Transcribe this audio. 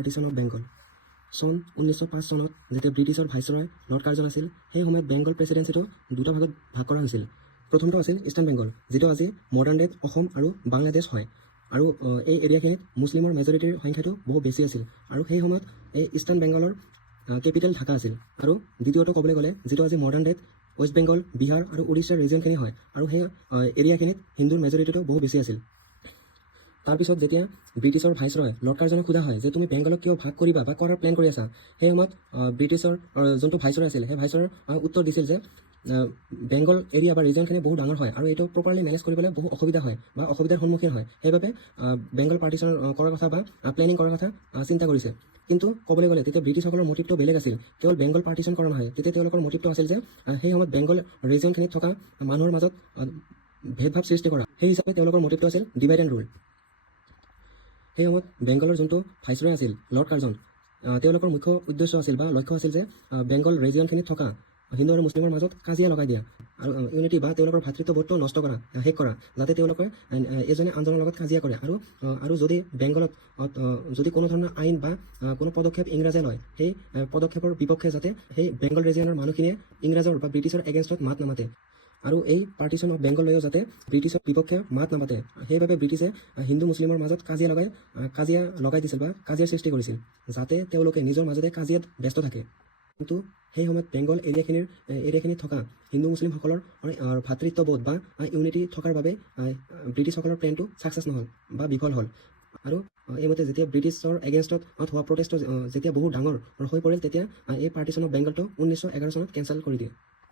Partition of Bengal. চন 1905 চনত যেতিয়া ব্ৰিটিছৰ ভাইচৰয় লৰ্ড কাৰ্জন আছিল, সেই সময়ত বেংগল প্ৰেচিডেঞ্চিটো দুটা ভাগত ভাগ কৰা হৈছিল। প্ৰথমটো আছিল ইষ্টাৰ্ণ বেংগল, যিটো আজি মডাৰ্ণ ডে অসম আৰু বাংলাদেশ হয়। আৰু এই এৰিয়াখিনিত মুছলিমৰ মেজৰিটিৰ সংখ্যাটো বহু বেছি আছিল। আৰু সেই সময়ত এই ইষ্টাৰ্ণ বেংগলৰ কেপিটেল ঢাকা আছিল। আৰু দ্বিতীয়টো ক'বলৈ গ'লে যিটো আজি মডাৰ্ণ ডেত ৱেষ্ট বেংগল, বিহাৰ আৰু উৰিষ্যাৰ ৰিজনখিনি হয়। আৰু সেই এৰিয়াখিনিত হিন্দুৰ মেজৰিটিটো বহু বেছি আছিল। তাৰপিছত যেতিয়া ব্ৰিটিছৰ ভাইচৰয় লৰ্ড কাৰ্জনক সোধা হয় যে তুমি বেংগলক কিয় ভাগ কৰিবা বা কৰাৰ প্লেন কৰি আছা, সেই সময়ত ব্ৰিটিছৰ যোনটো ভাইচৰয় আছিল, সেই ভাইচৰৰ উত্তৰ দিছিল যে বেংগল এৰিয়া বা ৰিজনখিনি বহু ডাঙৰ হয় আৰু এইটো প্ৰপাৰলি মেনেজ কৰিবলৈ বহু অসুবিধা হয় বা অসুবিধাৰ সন্মুখীন হয়। সেইবাবে বেংগল পাৰ্টিশ্যন কৰাৰ কথা বা প্লেনিং কৰাৰ কথা চিন্তা কৰিছে। কিন্তু ক'বলৈ গ'লে তেতিয়া ব্ৰিটিছসকলৰ মটিভটো বেলেগ আছিল। কেৱল বেংগল পাৰ্টিশ্যন কৰা নহয়, তেতিয়া তেওঁলোকৰ মটিভটো আছিল যে সেই সময়ত বেংগল ৰিজনখিনিত থকা মানুহৰ মাজত ভেদভাৱ সৃষ্টি কৰা। সেই হিচাপে তেওঁলোকৰ মটিভটো আছিল ডিভাইড এণ্ড ৰুল। সেই সময়ত বেংগলৰ যোনটো ভাইচৰয় আছিল লৰ্ড কাৰ্জন, তেওঁলোকৰ মুখ্য উদ্দেশ্য আছিল বা লক্ষ্য আছিল যে বেংগল ৰিজনখিনিত থকা হিন্দু আৰু মুছলিমৰ মাজত কাজিয়া লগাই দিয়া আৰু ইউনিটি বা তেওঁলোকৰ ভাতৃত্ববোধটো নষ্ট কৰা, শেষ কৰা, যাতে তেওঁলোকে এজনে আনজনৰ লগত কাজিয়া কৰে। আৰু যদি বেংগলত যদি কোনো ধৰণৰ আইন বা কোনো পদক্ষেপ ইংৰাজে লয়, সেই পদক্ষেপৰ বিপক্ষে যাতে সেই বেংগল ৰিজিয়নৰ মানুহখিনিয়ে ইংৰাজৰ বা ব্ৰিটিছৰ এগেইনষ্টত মাত নামাতে। আৰু এই পাৰ্টিশ্যন অফ বেংগল লৈও যাতে ব্ৰিটিছৰ বিপক্ষে মাত নামাতে, সেইবাবে ব্ৰিটিছে হিন্দু মুছলিমৰ মাজত কাজিয়া লগাই দিছিল বা কাজিয়াৰ সৃষ্টি কৰিছিল, যাতে তেওঁলোকে নিজৰ মাজতে কাজিয়াত ব্যস্ত থাকে। কিন্তু সেই সময়ত বেংগল এৰিয়াখিনিত থকা হিন্দু মুছলিমসকলৰ ভাতৃত্ববোধ বা ইউনিটি থকাৰ বাবে ব্ৰিটিছসকলৰ প্লেনটো ছাকচেছ নহ'ল বা বিফল হ'ল। আৰু এইমতে যেতিয়া ব্ৰিটিছৰ এগেইনষ্টত হোৱা প্ৰটেষ্ট যেতিয়া বহু ডাঙৰ হৈ পৰিল, তেতিয়া এই পাৰ্টিশ্যন অফ বেংগলটো 1911 চনত কেঞ্চেল কৰি দিয়ে।